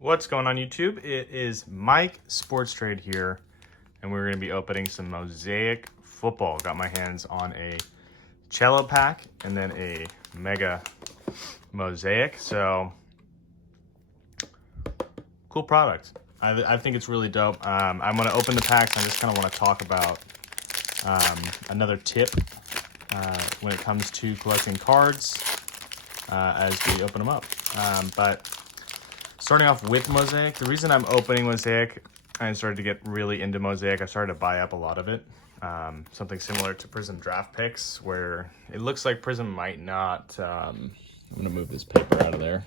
What's going on YouTube? It is Mike Sports Trade here, and we're going to be opening some Mosaic Football. Got my hands on a cello pack and then a mega Mosaic. So cool product. I think it's really dope. I'm going to open the packs. I just kind of want to talk about another tip when it comes to collecting cards as we open them up. But starting off with Mosaic, the reason I'm opening Mosaic, I started to get really into Mosaic. I started to buy up a lot of it. Something similar to Prism draft picks, where it looks like Prism might not. I'm going to move this paper out of there,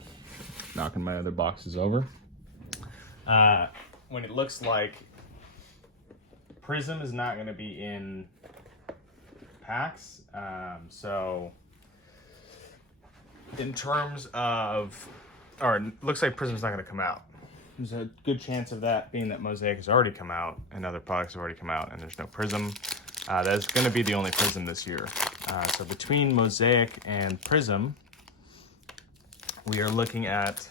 knocking my other boxes over. When it looks like Prism is not going to be in packs. So in terms of, or it looks like Prism's not going to come out. There's a good chance of that being that Mosaic has already come out and other products have already come out and there's no Prism. That's going to be the only Prism this year. So between Mosaic and Prism, we are looking at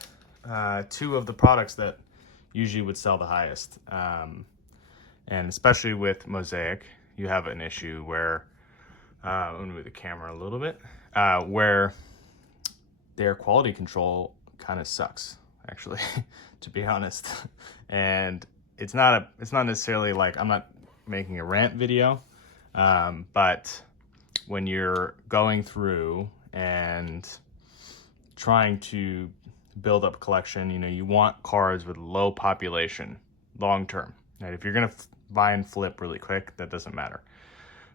two of the products that usually would sell the highest. And especially with Mosaic, you have an issue where, I'm going to move the camera a little bit, where their quality control kind of sucks, actually, to be honest. And it's not necessarily like, I'm not making a rant video, but when you're going through and trying to build up a collection, you know, you want cards with low population long term. Right? If you're going to buy and flip really quick, that doesn't matter.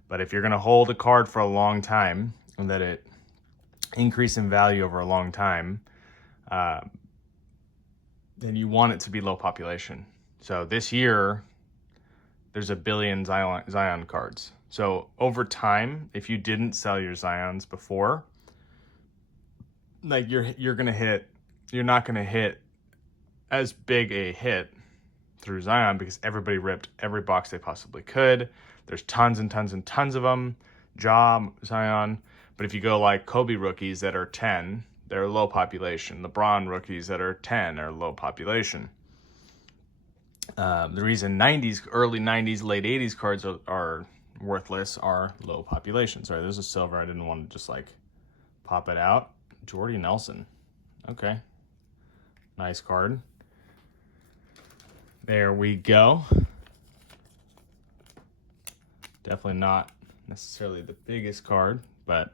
But if you're going to hold a card for a long time and that it increase in value over a long time, then you want it to be low population. So this year, there's 1 billion Zion cards. So over time, if you didn't sell your Zions before, like you're not gonna hit as big a hit through Zion because everybody ripped every box they possibly could. There's tons and tons and tons of them. Zion. But if you go like Kobe rookies that are 10, they're low population. LeBron rookies that are 10 are low population. The reason early 90s, late 80s cards are worthless are low population. Sorry, there's a silver. I didn't want to just like pop it out. Jordy Nelson. Okay. Nice card. There we go. Definitely not necessarily the biggest card, but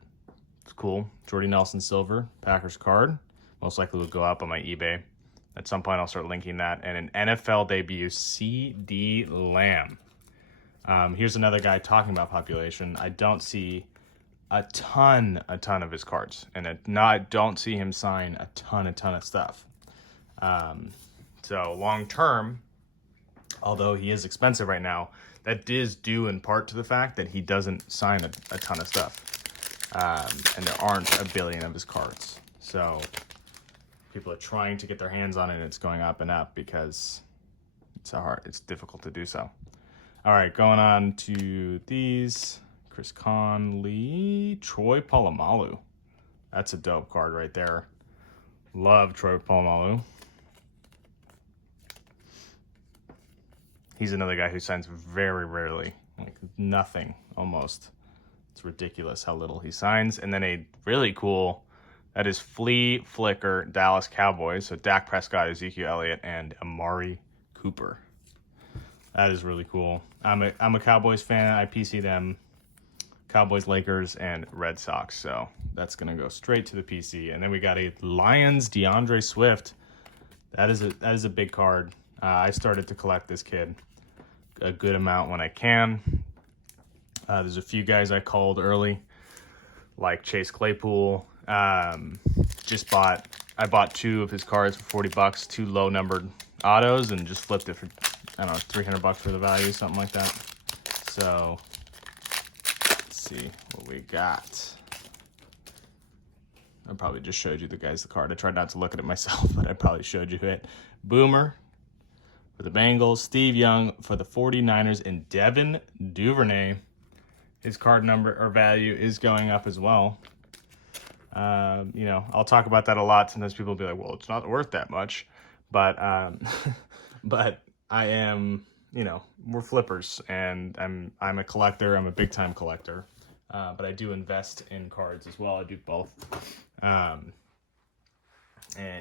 it's cool. Jordy Nelson silver, Packers card. Most likely will go up on my eBay. At some point, I'll start linking that. And an NFL debut, CD Lamb. Here's another guy talking about population. I don't see a ton of his cards. And I don't see him sign a ton of stuff. So long term, although he is expensive right now, that is due in part to the fact that he doesn't sign a ton of stuff. And there aren't 1 billion of his cards. So people are trying to get their hands on it, and it's going up and up because it's difficult to do so. All right, going on to these. Chris Conley, Troy Polamalu. That's a dope card right there. Love Troy Polamalu. He's another guy who signs very rarely, like nothing almost. It's ridiculous how little he signs. And then a really cool, that is Flea Flicker Dallas Cowboys. So Dak Prescott, Ezekiel Elliott, and Amari Cooper. That is really cool. I'm a Cowboys fan. I PC them. Cowboys, Lakers, and Red Sox. So that's gonna go straight to the PC. And then we got a Lions DeAndre Swift. That is a big card. I started to collect this kid a good amount when I can. There's a few guys I called early, like Chase Claypool. I bought 2 of his cards for $40, 2 low numbered autos, and just flipped it for, I don't know, $300 for the value, something like that. So let's see what we got. I probably just showed you the card. I tried not to look at it myself, but I probably showed you it. Boomer for the Bengals, Steve Young for the 49ers, and Devin Duvernay. His card number or value is going up as well. You know, I'll talk about that a lot. Sometimes people will be like, well, it's not worth that much. But but I am, you know, we're flippers, and I'm a collector. I'm a big time collector. But I do invest in cards as well. I do both. And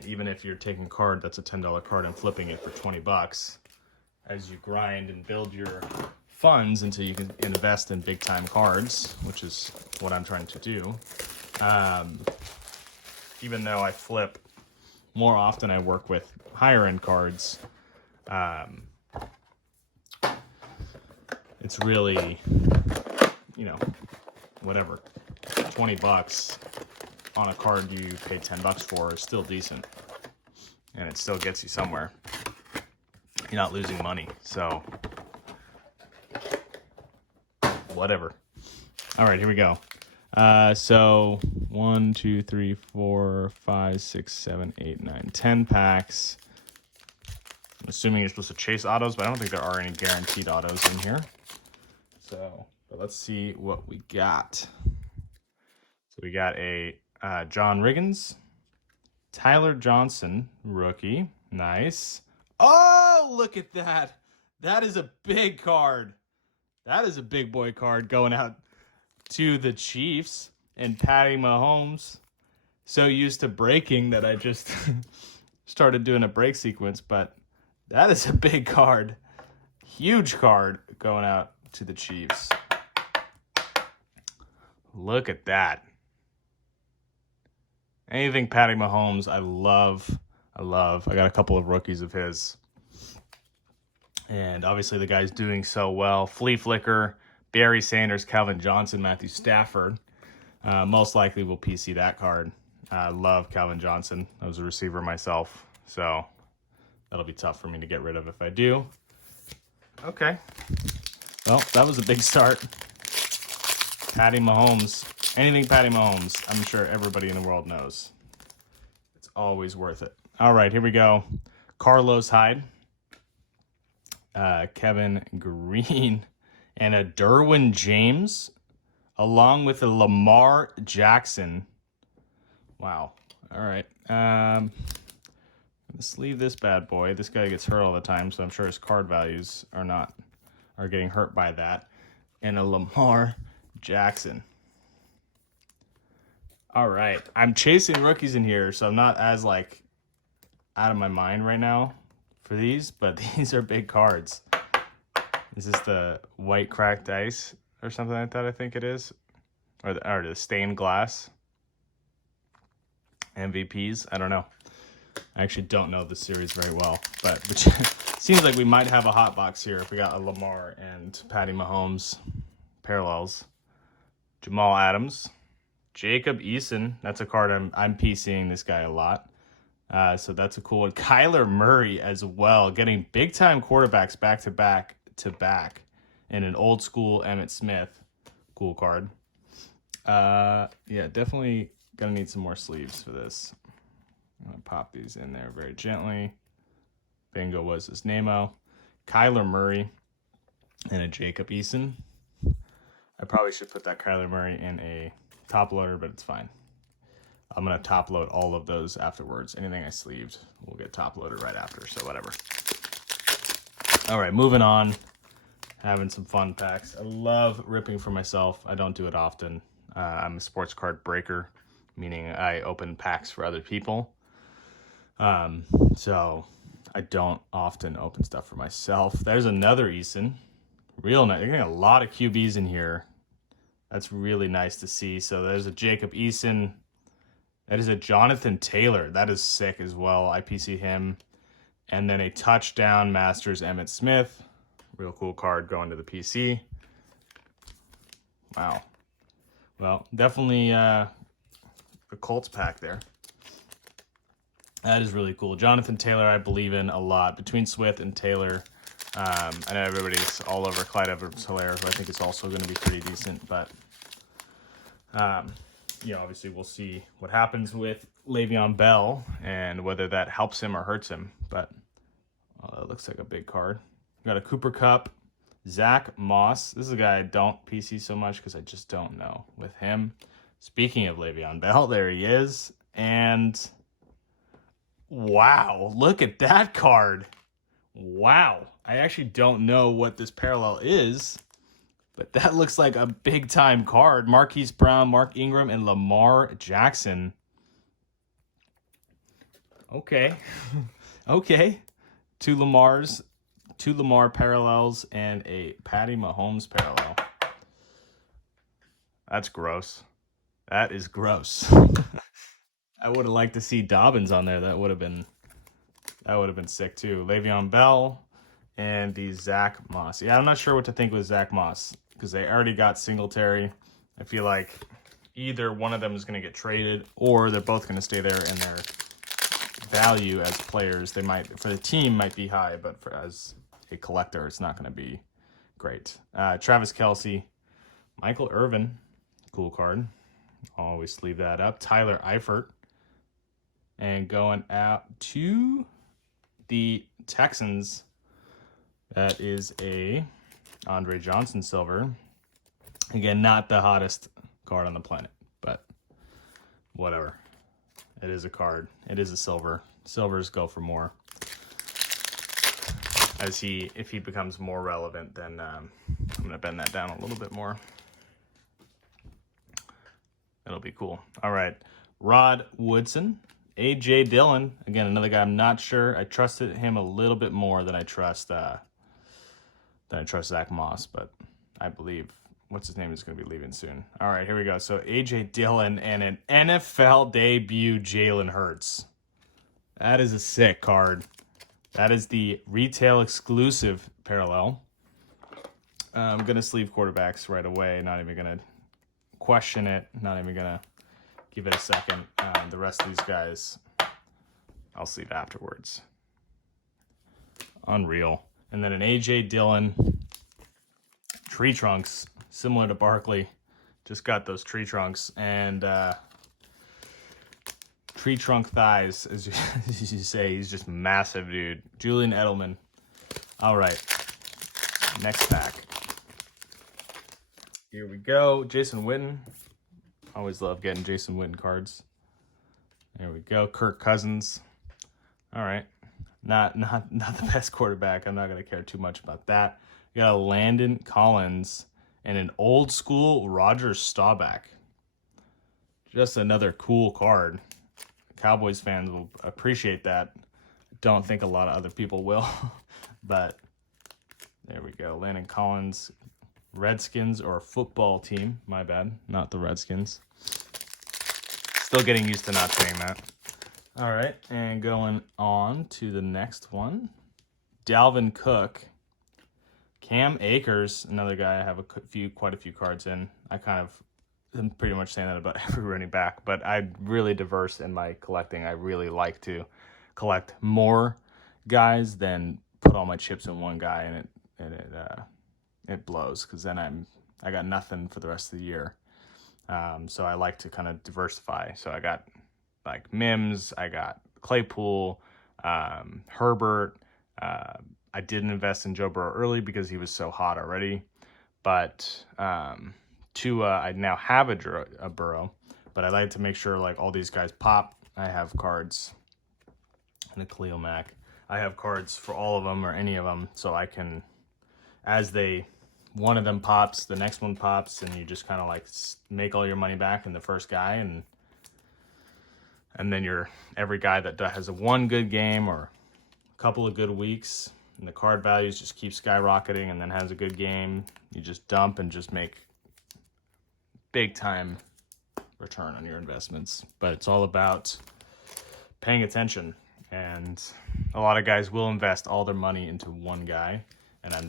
even if you're taking a card that's a $10 card and flipping it for 20 bucks, as you grind and build your funds until you can invest in big time cards, which is what I'm trying to do. Even though I flip more often, I work with higher end cards. It's really, you know, whatever, 20 bucks on a card you pay 10 bucks for is still decent, and it still gets you somewhere. You're not losing money, so whatever. All right, here we go. So 1, 2, 3, 4, 5, 6, 7, 8, 9, 10 packs. I'm assuming you're supposed to chase autos, but I don't think there are any guaranteed autos in here. So, but let's see what we got. So we got a John Riggins, Tyler Johnson, rookie. Nice. Oh, look at that. That is a big card. That is a big boy card going out to the Chiefs and Patty Mahomes. So used to breaking that I just started doing a break sequence, but that is a big card. Huge card going out to the Chiefs. Look at that. Anything Patty Mahomes, I love. I got a couple of rookies of his. And obviously the guy's doing so well. Flea Flicker, Barry Sanders, Calvin Johnson, Matthew Stafford. Most likely will PC that card. I love Calvin Johnson. I was a receiver myself, so that'll be tough for me to get rid of if I do. Okay. Well, that was a big start. Patty Mahomes. Anything Patty Mahomes, I'm sure everybody in the world knows. It's always worth it. All right, here we go. Carlos Hyde, Kevin Green, and a Derwin James, along with a Lamar Jackson. Wow. All right. Let's leave this bad boy. This guy gets hurt all the time, so I'm sure his card values are getting hurt by that. And a Lamar Jackson. All right. I'm chasing rookies in here, so I'm not as out of my mind right now for these, but these are big cards. This is the white cracked ice or something like that, I think it is. Or the stained glass MVPs. I don't know. I actually don't know the series very well, but it seems like we might have a hot box here if we got a Lamar and Patty Mahomes parallels. Jamal Adams, Jacob Eason. That's a card I'm PCing this guy a lot. So that's a cool one. Kyler Murray as well, getting big time quarterbacks back to back in an old school Emmitt Smith. Cool card. Yeah, definitely gonna need some more sleeves for this. I'm gonna pop these in there very gently. Bingo was his name-o. Kyler Murray and a Jacob Eason. I probably should put that Kyler Murray in a top loader, but it's fine. I'm gonna top load all of those afterwards. Anything I sleeved will get top loaded right after, so whatever. All right, moving on. Having some fun packs. I love ripping for myself. I don't do it often. I'm a sports card breaker, meaning I open packs for other people. So I don't often open stuff for myself. There's another Eason. Real nice. You're getting a lot of QBs in here. That's really nice to see. So there's a Jacob Eason. That is a Jonathan Taylor. That is sick as well. I PC him. And then a touchdown Masters Emmitt Smith. Real cool card going to the PC. Wow. Well, definitely a Colts pack there. That is really cool. Jonathan Taylor, I believe in a lot. Between Swift and Taylor, I know everybody's all over Clyde Edwards-Helaire, who I think is also going to be pretty decent. But, obviously we'll see what happens with Le'Veon Bell and whether that helps him or hurts him. But it looks like a big card. We got a Cooper Kupp, Zach Moss. This is a guy I don't PC so much because I just don't know with him. Speaking of Le'Veon Bell, there he is. And Wow, look at that card. Wow. I actually don't know what this parallel is, but that looks like a big-time card. Marquise Brown, Mark Ingram, and Lamar Jackson. Okay. Okay. Two Lamar parallels, and a Patty Mahomes parallel. That's gross. That is gross. I would have liked to see Dobbins on there. That would have been sick too. Le'Veon Bell and the Zach Moss. Yeah, I'm not sure what to think with Zach Moss because they already got Singletary. I feel like either one of them is going to get traded or they're both going to stay there, and their value as players, they might, for the team, might be high, but as a collector, it's not going to be great. Travis Kelce, Michael Irvin, cool card. Always leave that up. Tyler Eifert. And going out to the Texans, that is a Andre Johnson silver. Again, not the hottest card on the planet, but whatever. It is a card. It is a silver. Silvers go for more. If he becomes more relevant, then I'm going to bend that down a little bit more. It'll be cool. All right. Rod Woodson. A.J. Dillon. Again, another guy I'm not sure. I trusted him a little bit more than I trust Zach Moss, but I believe what's his name is going to be leaving soon. All right, here we go. So A.J. Dillon and an NFL debut Jalen Hurts. That is a sick card. That is the retail exclusive parallel. I'm going to sleeve quarterbacks right away. Not even going to question it. Not even going to give it a second. The rest of these guys, I'll sleeve afterwards. Unreal. And then an A.J. Dillon tree trunks, similar to Barkley. Just got those tree trunks. And tree trunk thighs, as you say. He's just massive, dude. Julian Edelman. All right. Next pack. Here we go. Jason Witten. Always love getting Jason Witten cards. There we go. Kirk Cousins. All right. Not the best quarterback. I'm not going to care too much about that. We got a Landon Collins and an old school Roger Staubach. Just another cool card. Cowboys fans will appreciate that. Don't think a lot of other people will. But there we go. Landon Collins. Redskins or football team. My bad. Not the Redskins. Still getting used to not saying that. All right. And going on to the next one. Dalvin Cook. Cam Akers. Another guy I have quite a few cards in. I'm pretty much saying that about every running back. But I'm really diverse in my collecting. I really like to collect more guys than put all my chips in one guy and it blows, because then I got nothing for the rest of the year. So I like to kind of diversify. So I got like Mims, I got Claypool, Herbert. I didn't invest in Joe Burrow early because he was so hot already. But Tua, I now have a Burrow, but I like to make sure like all these guys pop. I have cards and a Khalil Mack. I have cards for all of them or any of them, so I can, one of them pops, the next one pops, and you just kind of like make all your money back in the first guy, and then every guy that has one good game or a couple of good weeks, and the card values just keep skyrocketing, and then has a good game, you just dump and just make big time return on your investments. But it's all about paying attention, and a lot of guys will invest all their money into one guy, and I'm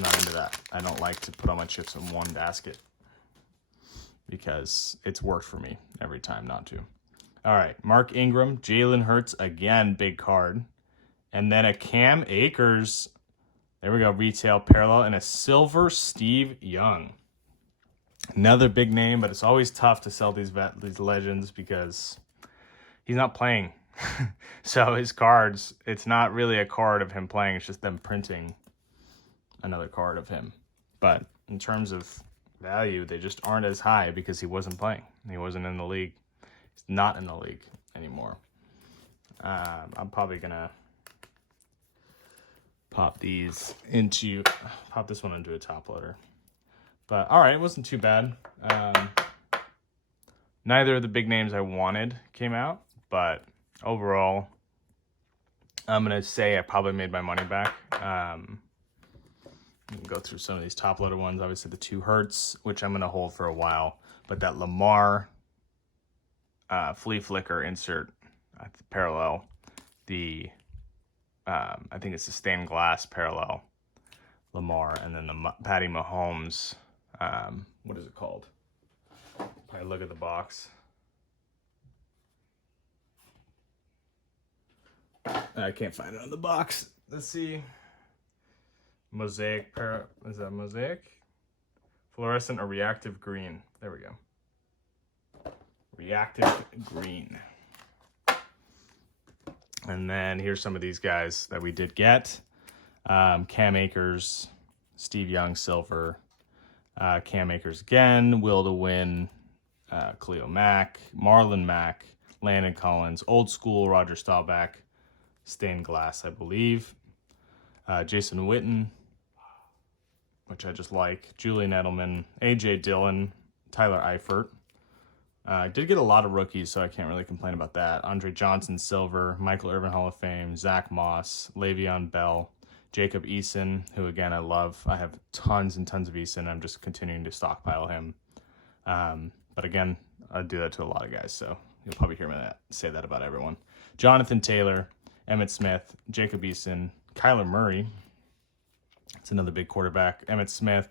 not into that. I don't like to put all my chips in one basket because it's worked for me every time not to. All right, Mark Ingram, Jalen Hurts, again, big card. And then a Cam Akers, there we go, retail parallel, and a silver Steve Young. Another big name, but it's always tough to sell these legends because he's not playing. So his cards, it's not really a card of him playing, it's just them printing another card of him. But in terms of value, they just aren't as high because he wasn't playing. He wasn't in the league. He's not in the league anymore. I'm probably gonna pop this one into a top loader. But all right, it wasn't too bad. Neither of the big names I wanted came out, but overall, I'm gonna say I probably made my money back. You can go through some of these top loader ones. Obviously, the 2 Hertz, which I'm gonna hold for a while, but that Lamar flea flicker insert parallel, the I think it's the stained glass parallel Lamar, and then the Patty Mahomes. What is it called? I look at the box. I can't find it on the box. Let's see. Mosaic. Is that Mosaic? Fluorescent or reactive green. There we go. Reactive green. And then here's some of these guys that we did get. Cam Akers, Steve Young, silver. Cam Akers again, Will to Win, Khalil Mack, Marlon Mack, Landon Collins, old school Roger Staubach, stained glass, I believe. Jason Witten, which I just like. Julian Edelman, AJ Dillon, Tyler Eifert. I did get a lot of rookies, so I can't really complain about that. Andre Johnson, silver. Michael Irvin, Hall of Fame. Zach Moss, Le'Veon Bell, Jacob Eason, who again I love. I have tons and tons of Eason. I'm just continuing to stockpile him. But again, I do that to a lot of guys, so you'll probably hear me say that about everyone. Jonathan Taylor, Emmitt Smith, Jacob Eason, Kyler Murray. It's another big quarterback. Emmitt Smith,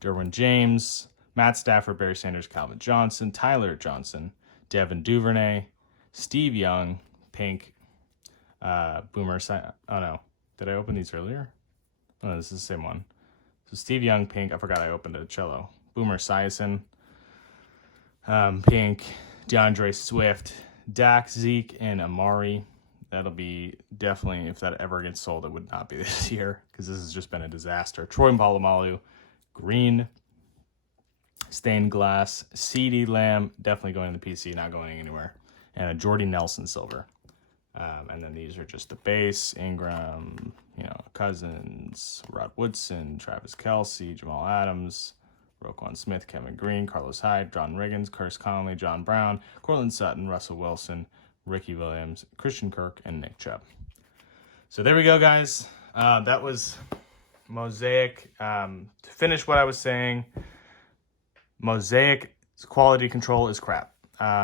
Derwin James, Matt Stafford, Barry Sanders, Calvin Johnson, Tyler Johnson, Devin Duvernay, Steve Young, Pink, Boomer. Oh no, did I open these earlier? Oh, this is the same one. So Steve Young, Pink. I forgot I opened a cello. Boomer Esiason, Pink, DeAndre Swift, Dak, Zeke, and Amari. That'll be definitely, if that ever gets sold, it would not be this year because this has just been a disaster. Troy Polamalu, green, stained glass, CeeDee Lamb, definitely going to the PC, not going anywhere, and a Jordy Nelson silver. And then these are just the base: Ingram, Cousins, Rod Woodson, Travis Kelce, Jamal Adams, Roquan Smith, Kevin Green, Carlos Hyde, John Riggins, Curtis Conley, John Brown, Cortland Sutton, Russell Wilson, Ricky Williams, Christian Kirk, and Nick Chubb. So there we go, guys. That was Mosaic. To finish what I was saying, Mosaic quality control is crap.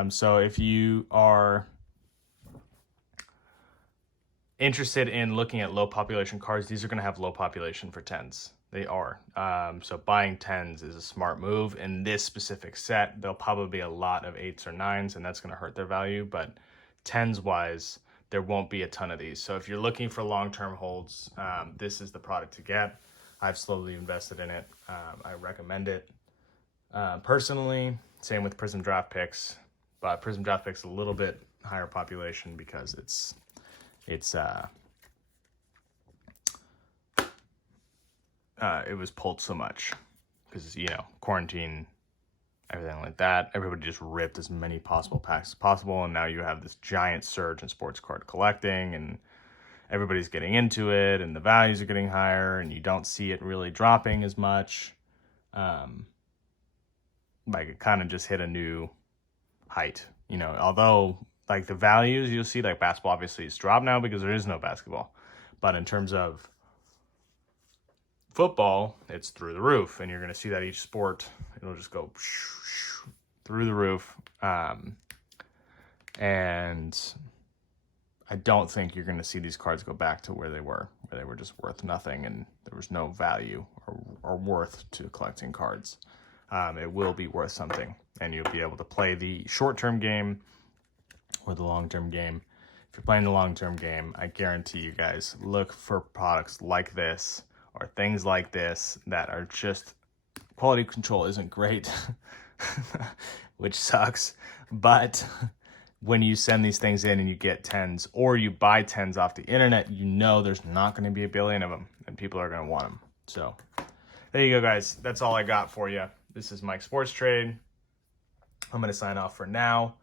So if you are interested in looking at low population cards, these are going to have low population for 10s. They are. So buying 10s is a smart move. In this specific set, there'll probably be a lot of 8s or 9s, and that's going to hurt their value. But 10s wise, there won't be a ton of these. So if you're looking for long-term holds, this is the product to get. I've slowly invested in it. I recommend it. Personally, same with Prism Draft Picks, but Prism Draft Picks a little bit higher population because it was pulled so much because, quarantine, everything like that. Everybody just ripped as many possible packs as possible, and now you have this giant surge in sports card collecting, and everybody's getting into it, and the values are getting higher, and you don't see it really dropping as much. Like it kind of just hit a new height, although like the values you'll see, like basketball obviously is dropped now because there is no basketball, but in terms of football, it's through the roof, and you're going to see that each sport, it'll just go through the roof. And I don't think you're going to see these cards go back to where they were just worth nothing and there was no value or worth to collecting cards. It will be worth something, and you'll be able to play the short-term game or the long-term game. If you're playing the long-term game, I guarantee you guys look for products like this or things like this that are just, quality control isn't great, which sucks. But when you send these things in and you get 10s or you buy 10s off the internet, there's not going to be a billion of them and people are going to want them. So there you go, guys. That's all I got for you. This is Mike Sports Trade. I'm going to sign off for now.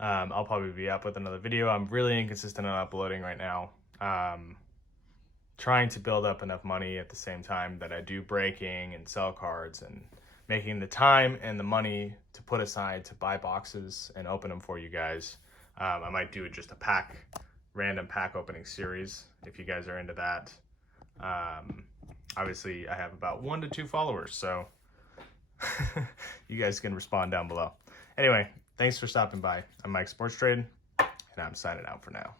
I'll probably be up with another video. I'm really inconsistent on uploading right now. Trying to build up enough money at the same time that I do breaking and sell cards, and making the time and the money to put aside to buy boxes and open them for you guys. I might do just a random pack opening series if you guys are into that. Obviously I have about 1 to 2 followers, so you guys can respond down below. Anyway, thanks for stopping by. I'm Mike Sports Trade, and I'm signing out for now.